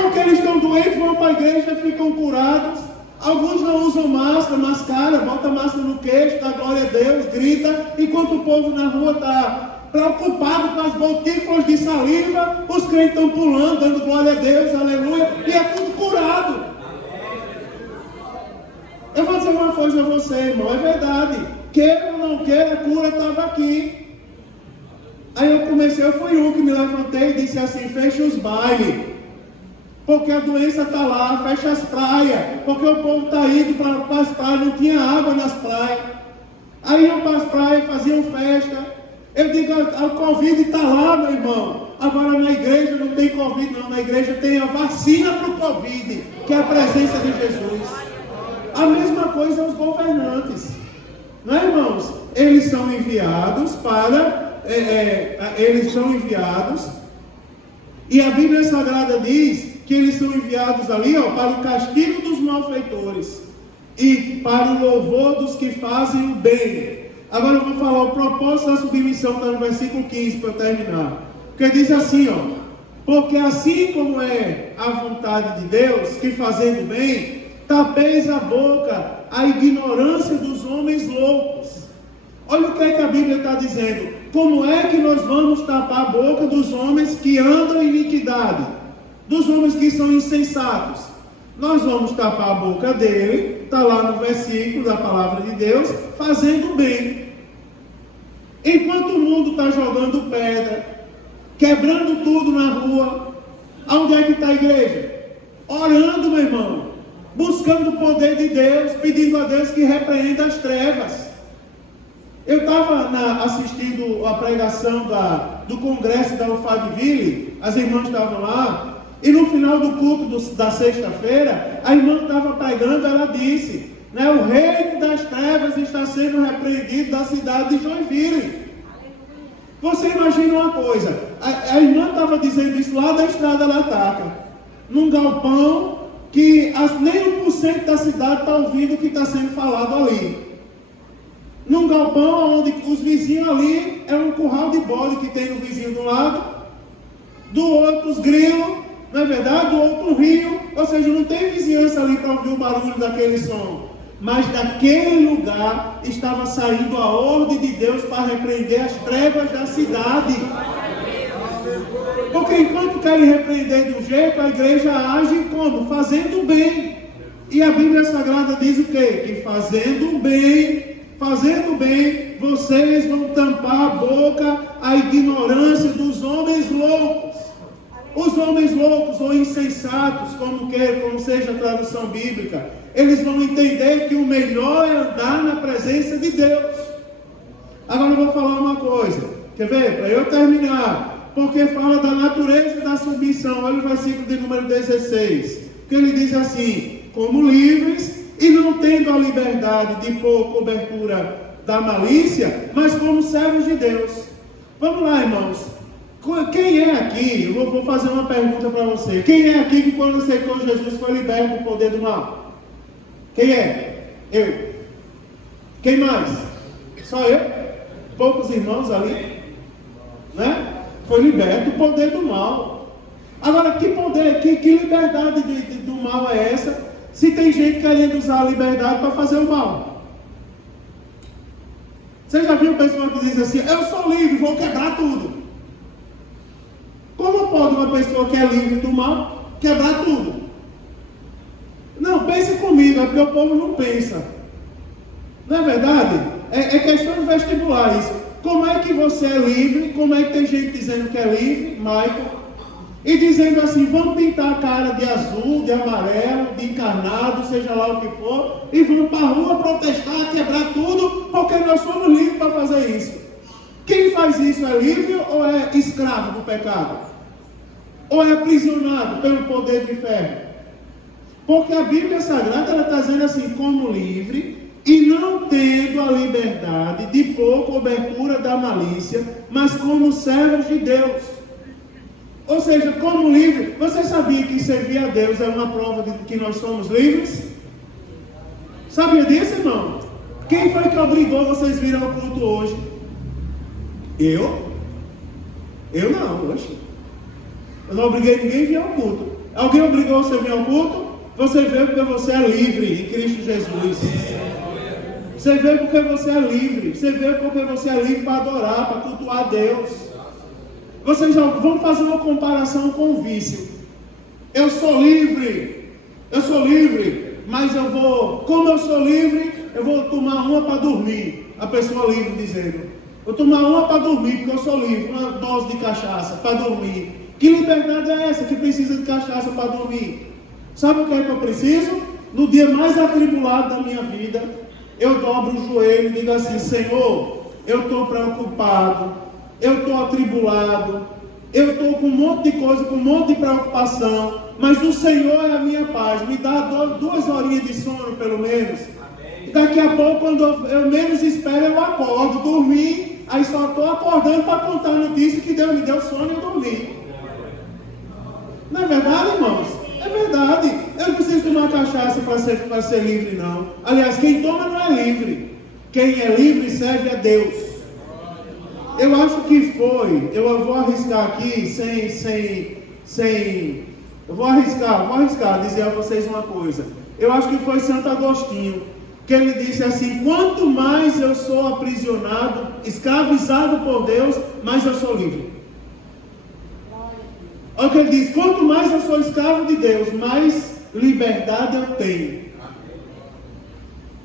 Porque eles estão doentes, vão para a igreja, ficam curados. Alguns não usam máscara, mascara, bota máscara no queixo, dá glória a Deus, grita, enquanto o povo na rua está preocupado com as gotículas de saliva, os crentes estão pulando, dando glória a Deus, aleluia, e é tudo curado. Eu vou dizer uma coisa a você, irmão, é verdade. Queira ou não queira, a cura estava aqui. Aí eu fui um que me levantei e disse assim, fecha os bailes. Porque a doença está lá, fecha as praias, porque o povo está indo para as praias, não tinha água nas praias. Aí iam para as praias, faziam festa. Eu digo, a Covid está lá, meu irmão. Agora na igreja não tem Covid, não. Na igreja tem a vacina para o Covid, que é a presença de Jesus. A mesma coisa os governantes. Não é, irmãos? Eles são enviados eles são enviados. E a Bíblia Sagrada diz que eles são enviados ali, para o castigo dos malfeitores e para o louvor dos que fazem o bem. Agora eu vou falar o propósito da submissão, está no versículo 15 para eu terminar. Porque diz assim, porque assim como é a vontade de Deus, que fazendo bem, tapeis a boca a ignorância dos homens loucos. Olha o que é que a Bíblia está dizendo. Como é que nós vamos tapar a boca dos homens que andam em iniquidade? Dos homens que são insensatos? Nós vamos tapar a boca dele, está lá no versículo da palavra de Deus, fazendo bem. Enquanto o mundo está jogando pedra, quebrando tudo na rua, aonde é que está a igreja? Orando, meu irmão, buscando o poder de Deus, pedindo a Deus que repreenda as trevas. Eu estava assistindo a pregação do congresso da UFADVille, as irmãs estavam lá, e no final do culto da sexta-feira, a irmã estava pregando, ela disse, o reino das trevas está sendo repreendido da cidade de Joinville. Você imagina uma coisa, a irmã estava dizendo isso lá da estrada da Taca, num galpão que nem 1% da cidade está ouvindo o que está sendo falado ali. Num galpão onde os vizinhos ali é um curral de bode que tem no vizinho do lado, do outro os grilos, não é verdade? Do outro rio, ou seja, não tem vizinhança ali para ouvir o barulho daquele som. Mas daquele lugar estava saindo a ordem de Deus para repreender as trevas da cidade. Porque enquanto querem repreender de um jeito, a igreja age como? Fazendo bem. E a Bíblia Sagrada diz o quê? Que fazendo bem, vocês vão tampar a boca à ignorância dos homens loucos. Os homens loucos ou insensatos, como seja a tradução bíblica, eles vão entender que o melhor é andar na presença de Deus. Agora eu vou falar uma coisa, quer ver? Para eu terminar, porque fala da natureza da submissão. Olha o versículo de número 16, que ele diz assim, como livres, e não tendo a liberdade de pôr cobertura da malícia, mas como servos de Deus. Vamos lá, irmãos. Quem é aqui? Eu vou fazer uma pergunta para você. Quem é aqui que quando aceitou Jesus foi liberto do poder do mal? Quem é? Eu. Quem mais? Só eu? Poucos irmãos ali, né? Foi liberto do poder do mal. Agora, que poder, que liberdade do mal é essa? Se tem gente querendo usar a liberdade para fazer o mal. Você já viu pessoa que diz assim, eu sou livre, vou quebrar tudo. Como pode uma pessoa que é livre do mal quebrar tudo? Não, pense comigo, é porque o povo não pensa. Não é verdade? É questão de vestibular isso. Como é que você é livre? Como é que tem gente dizendo que é livre, Michael? E dizendo assim, vamos pintar a cara de azul, de amarelo, de encarnado, seja lá o que for, e vamos para a rua protestar, quebrar tudo, porque nós somos livres para fazer isso. Quem faz isso é livre ou é escravo do pecado? Ou é aprisionado pelo poder do inferno? Porque a Bíblia Sagrada está dizendo assim, como livre, e não tendo a liberdade de pôr cobertura da malícia, mas como servos de Deus. Ou seja, como livre. Você sabia que servir a Deus é uma prova de que nós somos livres? Sabia disso, irmão? Quem foi que obrigou vocês a vir ao culto hoje? Eu? Eu não, hoje. Eu não obriguei ninguém a vir ao culto. Alguém obrigou você a vir ao culto? Você veio porque você é livre em Cristo Jesus. Você veio porque você é livre. Você veio porque você é livre para adorar, para cultuar a Deus. Vocês já vão fazer uma comparação com o vício. Eu sou livre, mas eu vou, como eu sou livre, eu vou tomar uma para dormir. A pessoa livre dizendo, vou tomar uma para dormir, porque eu sou livre, uma dose de cachaça para dormir. Que liberdade é essa que precisa de cachaça para dormir? Sabe o que é que eu preciso? No dia mais atribulado da minha vida, eu dobro o joelho e digo assim, Senhor, eu estou preocupado, eu estou atribulado, eu estou com um monte de coisa, com um monte de preocupação, mas o Senhor é a minha paz, me dá 2 horinhas de sono pelo menos. E daqui a pouco, quando eu menos espero, eu acordo, dormi, aí só estou acordando para contar a notícia que Deus me deu sono e eu dormi. Não é verdade, irmãos? É verdade. Eu não preciso tomar cachaça para ser livre, não. Aliás, quem toma não é livre. Quem é livre serve a Deus. Eu acho que foi, eu vou arriscar aqui, eu vou arriscar dizer a vocês uma coisa. Eu acho que foi Santo Agostinho, que ele disse assim, quanto mais eu sou aprisionado, escravizado por Deus, mais eu sou livre. Olha o que ele diz, quanto mais eu sou escravo de Deus, mais liberdade eu tenho.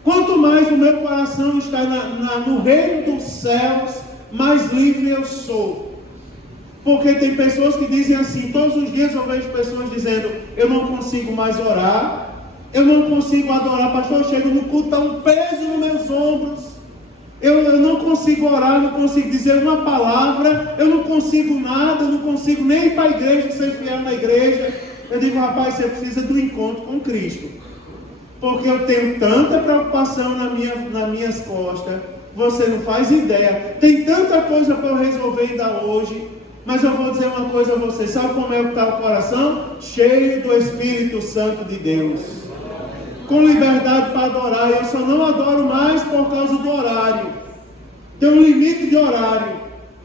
Quanto mais o meu coração está no reino dos céus, mais livre eu sou. Porque tem pessoas que dizem assim, todos os dias eu vejo pessoas dizendo, eu não consigo mais orar, eu não consigo adorar, pastor, eu chego no culto, está um peso nos meus ombros, eu não consigo orar, não consigo dizer uma palavra, eu não consigo nada, eu não consigo nem ir para a igreja, ser fiel na igreja. Eu digo, rapaz, você precisa do encontro com Cristo, porque eu tenho tanta preocupação nas minhas costas, você não faz ideia, tem tanta coisa para eu resolver ainda hoje, mas eu vou dizer uma coisa a você, sabe como é que está o coração? Cheio do Espírito Santo de Deus, com liberdade para adorar. Eu só não adoro mais por causa do horário, tem um limite de horário,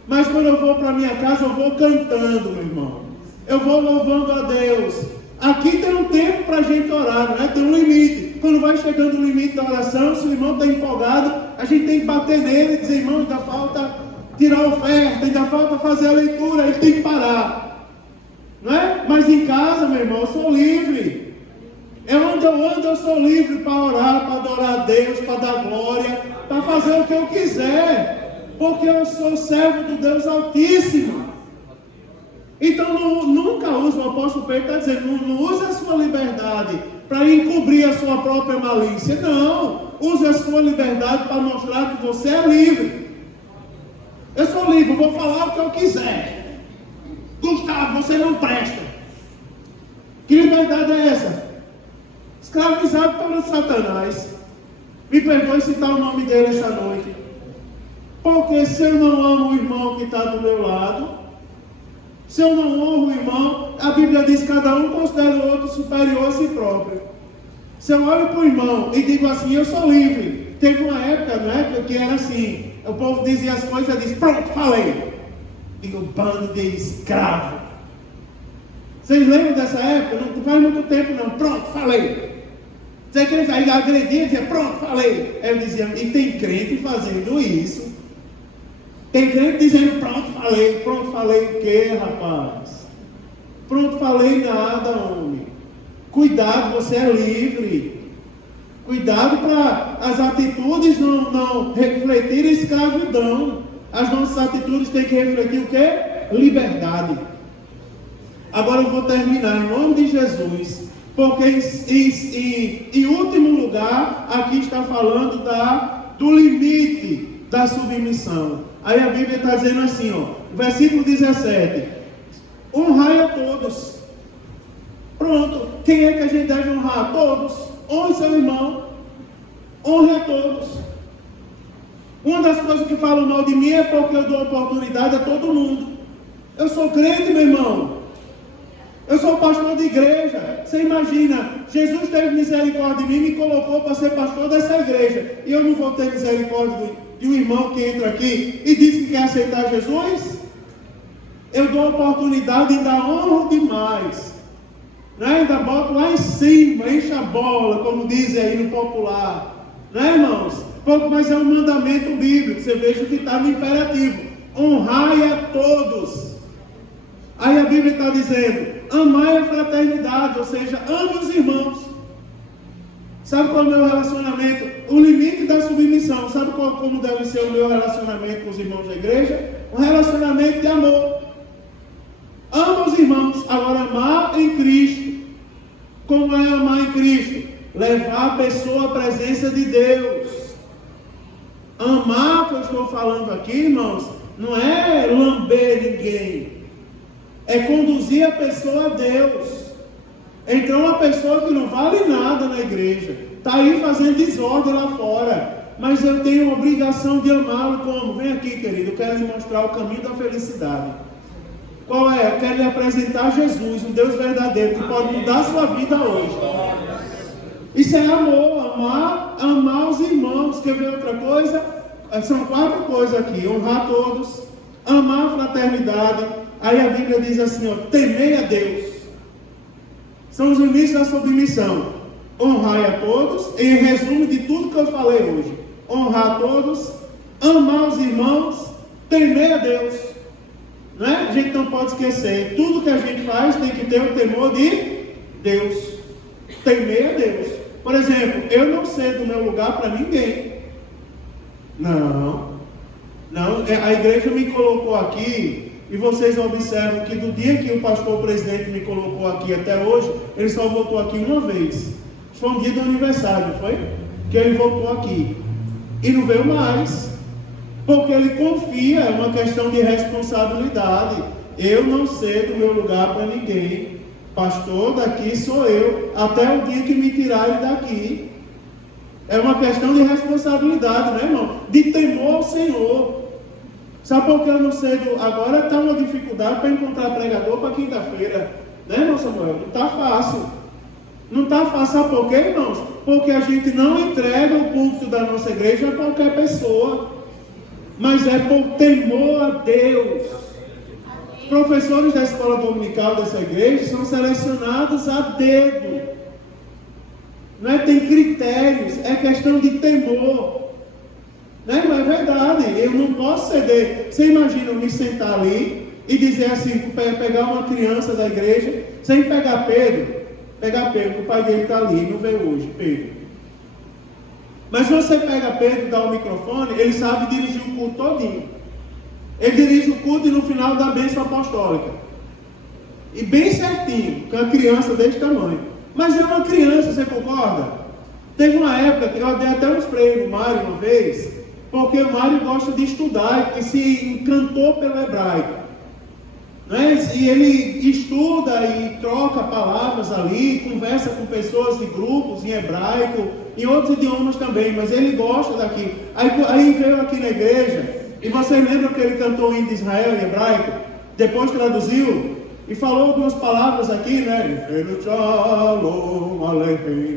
mas quando eu vou para minha casa eu vou cantando, meu irmão, eu vou louvando a Deus. Aqui tem um tempo para a gente orar, não é? Tem um limite. Quando vai chegando o limite da oração, se o irmão está empolgado, a gente tem que bater nele e dizer, irmão, ainda falta tirar a oferta, ainda falta fazer a leitura, ele tem que parar, não é? Mas em casa, meu irmão, eu sou livre. É onde eu ando, eu sou livre para orar, para adorar a Deus, para dar glória, para fazer o que eu quiser, porque eu sou servo do Deus Altíssimo. Então nunca use, o apóstolo Pedro está dizendo, não use a sua liberdade para encobrir a sua própria malícia, não, use a sua liberdade para mostrar que você é livre. Eu sou livre, vou falar o que eu quiser. Gustavo, você não presta. Que liberdade é essa? Escravizado pelo Satanás. Me perdoe citar o nome dele essa noite, porque se eu não amo o irmão que está do meu lado, se eu não honro o irmão, a Bíblia diz que cada um considera o outro superior a si próprio. Se eu olho para o irmão e digo assim, eu sou livre. Teve uma época, não é, que era assim, o povo dizia as coisas e diz, pronto, falei. Digo, bando de escravo. Vocês lembram dessa época? Não faz muito tempo não, pronto, falei. Você quer sair agredir e dizer, pronto, falei. Aí eu dizia, e tem crente fazendo isso. Tem crente dizendo, pronto, falei o quê, rapaz? Pronto, falei nada, homem. Cuidado, você é livre. Cuidado para as atitudes não refletirem escravidão. As nossas atitudes têm que refletir o quê? Liberdade. Agora eu vou terminar em nome de Jesus, porque em último lugar, aqui está falando do limite da submissão. Aí a Bíblia está dizendo assim, ó, versículo 17: honrai a todos. Pronto, quem é que a gente deve honrar? Todos. Honre seu irmão, honre a todos. Uma das coisas que falam mal de mim é porque eu dou oportunidade a todo mundo. Eu sou crente, meu irmão. Eu sou pastor de igreja. Você imagina, Jesus teve misericórdia de mim e me colocou para ser pastor dessa igreja. E eu não vou ter misericórdia de um irmão que entra aqui e diz que quer aceitar Jesus? Eu dou oportunidade e ainda honro demais. Né? Ainda boto lá em cima, enche a bola, como dizem aí no popular. Né, irmãos? Mas é um mandamento bíblico. Você veja que está no imperativo: honrai a todos. Aí a Bíblia está dizendo: amai a fraternidade, ou seja, ame os irmãos. Sabe qual é o meu relacionamento? O limite da submissão. Sabe como deve ser o meu relacionamento com os irmãos da igreja? Um relacionamento de amor. Ama os irmãos. Agora, amar em Cristo. Como é amar em Cristo? Levar a pessoa à presença de Deus. Amar, que eu estou falando aqui, irmãos, não é lamber ninguém. É conduzir a pessoa a Deus. Então, uma pessoa que não vale nada na igreja, está aí fazendo desordem lá fora, mas eu tenho a obrigação de amá-lo como? Vem aqui, querido, eu quero lhe mostrar o caminho da felicidade. Qual é? Eu quero lhe apresentar Jesus, um Deus verdadeiro, que pode mudar a sua vida hoje. Isso é amor, amar os irmãos. Quer ver outra coisa? São 4 coisas aqui: honrar todos, amar a fraternidade. Aí a Bíblia diz assim, ó, temei a Deus. São os limites da submissão. Honrai a todos, em resumo de tudo que eu falei hoje: honrar a todos, amar os irmãos, temer a Deus. Né? A gente não pode esquecer, tudo que a gente faz tem que ter o temor de Deus. Temer a Deus. Por exemplo, eu não cedo o meu lugar para ninguém. Não, a igreja me colocou aqui. E vocês observam que do dia que o pastor presidente me colocou aqui até hoje, ele só voltou aqui uma vez. Foi um dia do aniversário, não foi? Que ele voltou aqui. E não veio mais. Porque ele confia, é uma questão de responsabilidade. Eu não cedo o meu lugar para ninguém. Pastor, daqui sou eu, até o dia que me tirarem daqui. É uma questão de responsabilidade, né, irmão? De temor ao Senhor. Sabe por que eu não sei? Agora está uma dificuldade para encontrar pregador para quinta-feira. Né, irmão Samuel? Não está fácil. Não está fácil. Sabe por quê, irmãos? Porque a gente não entrega o púlpito da nossa igreja a qualquer pessoa. Mas é por temor a Deus. Os professores da escola dominical dessa igreja são selecionados a dedo. Não é? Tem critérios. É questão de temor. Né? Mas é verdade, eu não posso ceder. Você imagina eu me sentar ali e dizer assim, pegar uma criança da igreja, sem pegar Pedro, que o pai dele está ali, não veio hoje, Pedro. Mas você pega Pedro, dá o microfone, ele sabe dirigir o culto todinho. Ele dirige o culto e no final dá a bênção apostólica. E bem certinho, com a criança desse tamanho. Mas é uma criança, você concorda? Teve uma época que eu dei até uns freios no Mário uma vez, porque o Mário gosta de estudar e se encantou pelo hebraico. Né? E ele estuda e troca palavras ali, conversa com pessoas de grupos em hebraico, em outros idiomas também, mas ele gosta daquilo. Aí veio aqui na igreja, e você lembra que ele cantou o hino de Israel em hebraico? Depois traduziu e falou algumas palavras aqui, né?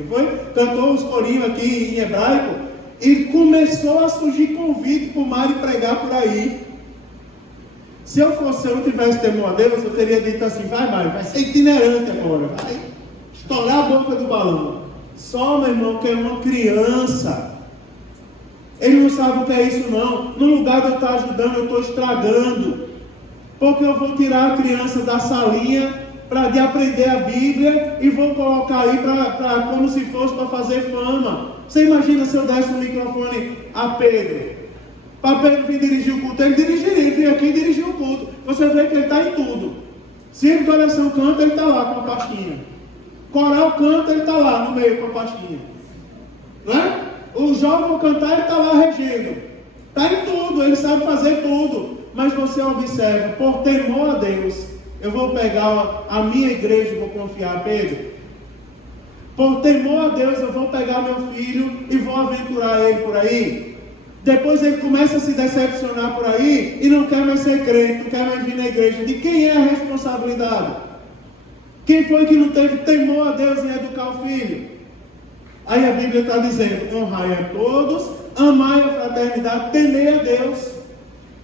Foi? Cantou os corinhos aqui em hebraico. E começou a surgir convite para o Mário pregar por aí. Se eu tivesse temor a Deus, eu teria dito assim: vai Mário, vai ser itinerante agora, vai estourar a boca do balão. Só, meu irmão, que é uma criança. Ele não sabe o que é isso não. No lugar de eu estar ajudando, eu estou estragando. Porque eu vou tirar a criança da salinha de aprender a Bíblia e vou colocar aí como se fosse para fazer fama. Você imagina se eu desse o microfone a Pedro, para Pedro vir dirigir o culto? Ele dirigiria, ele vinha aqui e dirigiu o culto. Você vê que ele está em tudo. Se a oração canta, ele está lá com a pastinha. Coral canta, ele está lá no meio com a pastinha. Não é? O jovem cantar, ele está lá regendo. Está em tudo, Ele sabe fazer tudo. Mas você observa, por temor a Deus, eu vou pegar a minha igreja e vou confiar a Pedro. Por temor a Deus, eu vou pegar meu filho e vou aventurar ele por aí. Depois ele começa a se decepcionar por aí e não quer mais ser crente, não quer mais vir na igreja. De quem é a responsabilidade? Quem foi que não teve temor a Deus em educar o filho? Aí a Bíblia está dizendo: honrai a todos, amai a fraternidade, temei a Deus.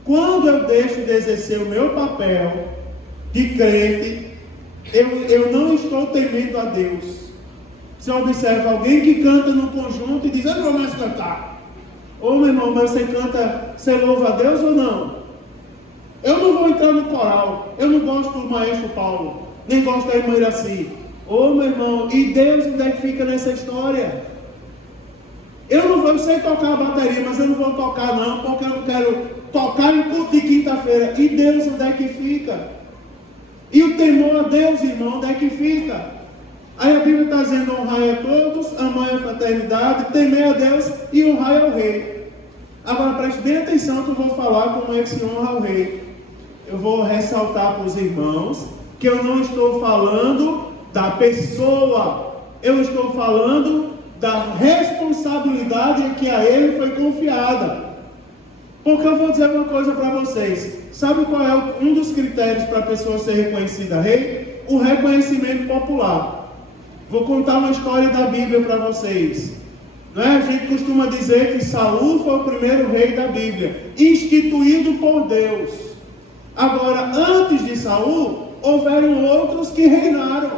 Quando eu deixo de exercer o meu papel de crente, eu não estou temendo a Deus. Você observa alguém que canta num conjunto e diz: eu não vou mais cantar. Ô meu irmão, mas você canta, você louva a Deus ou não? Eu não vou entrar no coral. Eu não gosto do maestro Paulo, nem gosto da irmã Iraci. Ô meu irmão, e Deus onde é que fica nessa história? Eu sei tocar a bateria, mas eu não vou tocar não, porque eu não quero tocar em culto de quinta-feira. E Deus onde é que fica? E o temor a Deus, irmão, onde é que fica? Aí a Bíblia está dizendo: honrai a todos, amai a fraternidade, temei a Deus e honrai ao rei. Agora preste bem atenção que eu vou falar como é que se honra ao rei. Eu vou ressaltar para os irmãos que eu não estou falando da pessoa, eu estou falando da responsabilidade que a ele foi confiada. Porque eu vou dizer uma coisa para vocês: sabe qual é um dos critérios para a pessoa ser reconhecida rei? O reconhecimento popular. Vou contar uma história da Bíblia para vocês. Não é? A gente costuma dizer que Saul foi o primeiro rei da Bíblia, instituído por Deus. Agora, antes de Saul, houveram outros que reinaram.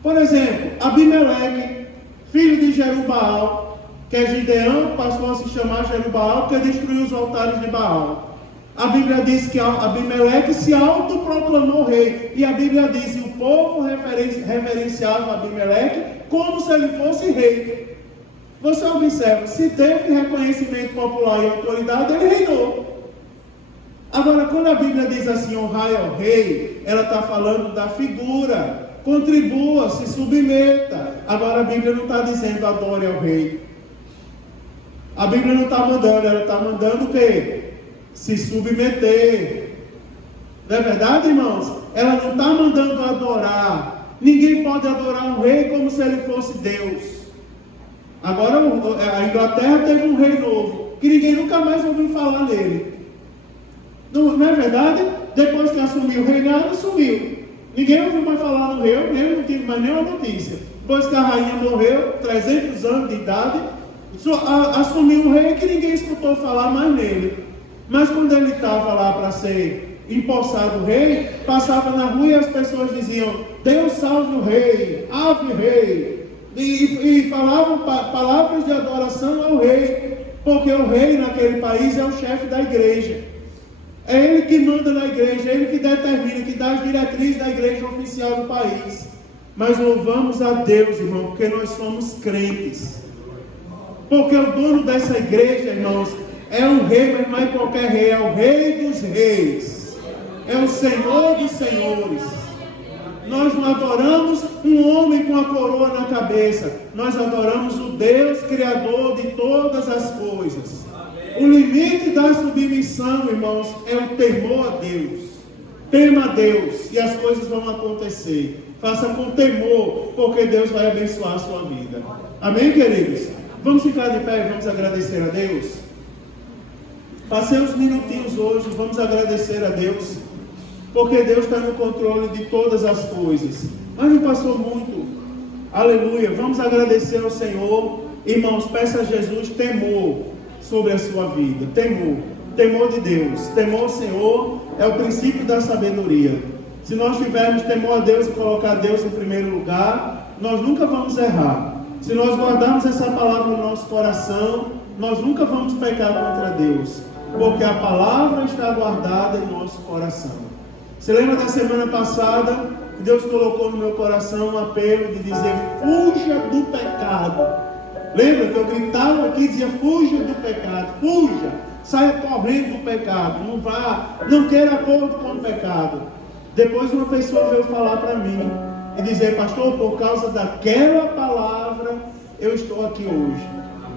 Por exemplo, Abimeleque, filho de Jerubaal, que é Gideão, passou a se chamar Jerubaal, porque destruiu os altares de Baal. A Bíblia diz que Abimeleque se autoproclamou rei. E a Bíblia diz que o povo reverenciava Abimeleque como se ele fosse rei. Você observa, se teve reconhecimento popular e autoridade, ele reinou. Agora, quando a Bíblia diz assim: honrai ao rei, ela está falando da figura. Contribua, se submeta. Agora a Bíblia não está dizendo adore ao rei. A Bíblia não está mandando, ela está mandando o quê? Se submeter. Não é verdade, irmãos? Ela não está mandando adorar. Ninguém pode adorar um rei como se ele fosse Deus. Agora a Inglaterra teve um rei novo, que ninguém nunca mais ouviu falar nele. Não é verdade? Depois que assumiu o reinado, sumiu. Ninguém ouviu mais falar no rei, eu mesmo não tive mais nenhuma notícia. Depois que a rainha morreu, 300 anos de idade, assumiu um rei que ninguém escutou falar mais nele. Mas quando ele estava lá para ser empossado rei, passava na rua e as pessoas diziam: Deus salve o rei, ave rei. E falavam palavras de adoração ao rei, porque o rei naquele país é o chefe da igreja. É ele que manda na igreja, é ele que determina, que dá as diretrizes da igreja oficial do país. Mas louvamos a Deus, irmão, porque nós somos crentes. Porque o dono dessa igreja, irmãos, é um rei, mas não é qualquer rei, é o rei dos reis. É o Senhor dos senhores. Nós não adoramos um homem com a coroa na cabeça. Nós adoramos o Deus Criador de todas as coisas. O limite da submissão, irmãos, é o temor a Deus. Tema a Deus e as coisas vão acontecer. Faça com temor, porque Deus vai abençoar a sua vida. Amém, queridos? Vamos ficar de pé e vamos agradecer a Deus. Passei uns minutinhos hoje, vamos agradecer a Deus, porque Deus está no controle de todas as coisas. Mas não passou muito. Aleluia. Vamos agradecer ao Senhor. Irmãos, peça a Jesus temor sobre a sua vida. Temor. Temor de Deus. Temor ao Senhor é o princípio da sabedoria. Se nós tivermos temor a Deus e colocar Deus em primeiro lugar, nós nunca vamos errar. Se nós guardarmos essa palavra no nosso coração, nós nunca vamos pecar contra Deus, porque a palavra está guardada em nosso coração. Você lembra da semana passada que Deus colocou no meu coração um apelo de dizer: fuja do pecado. Lembra que eu gritava aqui e dizia: fuja do pecado, fuja, saia correndo do pecado, não vá, não queira acordo com o pecado. Depois uma pessoa veio falar para mim e dizer: pastor, por causa daquela palavra eu estou aqui hoje.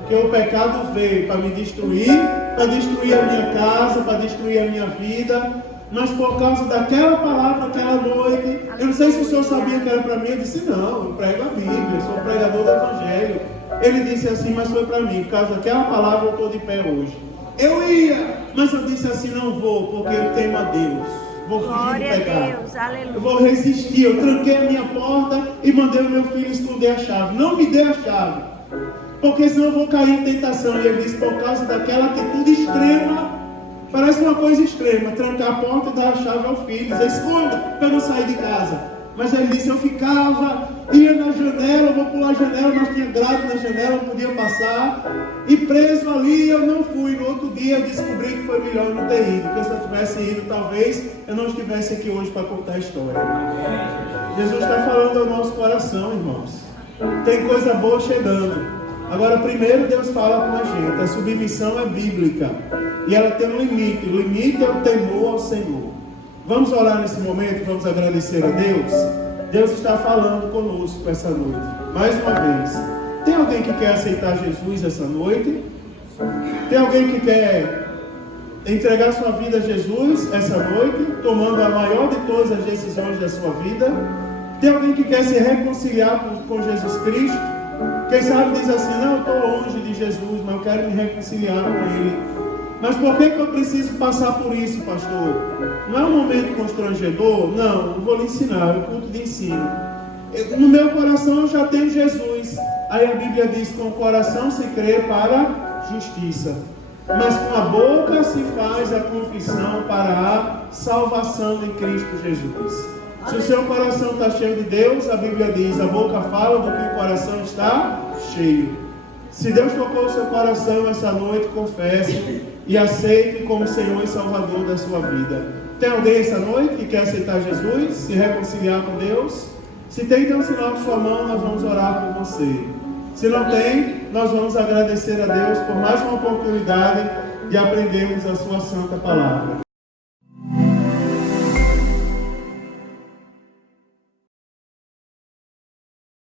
que o pecado veio para me destruir, para destruir a minha casa, para destruir a minha vida. Mas por causa daquela palavra, aquela noite, eu não sei se o senhor sabia que era para mim. Eu disse, não, eu prego a Bíblia, eu sou um pregador do Evangelho. Ele disse assim, mas foi para mim, por causa daquela palavra eu estou de pé hoje. Eu ia, mas eu disse assim, não vou, porque eu temo a Deus. Vou fugir do pecado. Deus, aleluia. Eu vou resistir. Eu tranquei a minha porta e mandei o meu filho esconder a chave. Não me dê a chave, porque senão eu vou cair em tentação. E ele disse, por causa daquela atitude extrema, parece uma coisa extrema, trancar a porta e dar a chave ao filho, dizer, esconda, para eu não sair de casa. Mas ele disse, eu ficava, ia na janela, vou pular a janela, mas tinha grade na janela, não podia passar. E preso ali, eu não fui. No outro dia eu descobri que foi melhor eu não ter ido, porque se eu tivesse ido, talvez eu não estivesse aqui hoje para contar a história. Jesus está falando ao nosso coração, irmãos. Tem coisa boa chegando. Agora, primeiro Deus fala com a gente. A submissão é bíblica e ela tem um limite. O limite é o temor ao Senhor. Vamos orar nesse momento, vamos agradecer a Deus. Deus está falando conosco essa noite, mais uma vez. Tem alguém que quer aceitar Jesus essa noite? Tem alguém que quer entregar sua vida a Jesus essa noite, tomando a maior de todas as decisões da sua vida? Tem alguém que quer se reconciliar com Jesus Cristo? Quem sabe diz assim, não, eu estou longe de Jesus, mas eu quero me reconciliar com Ele. Mas por que eu preciso passar por isso, pastor? Não é um momento constrangedor? Não, eu vou lhe ensinar, é um culto de ensino. No meu coração eu já tenho Jesus. Aí a Bíblia diz, com o coração se crê para justiça, mas com a boca se faz a confissão para a salvação em Cristo Jesus. Se o seu coração está cheio de Deus, a Bíblia diz, a boca fala do que o coração está cheio. Se Deus tocou o seu coração essa noite, confesse e aceite como Senhor e Salvador da sua vida. Tem alguém essa noite que quer aceitar Jesus, se reconciliar com Deus? Se tem, dê um sinal com sua mão, nós vamos orar por você. Se não tem, nós vamos agradecer a Deus por mais uma oportunidade de aprendermos a sua santa palavra.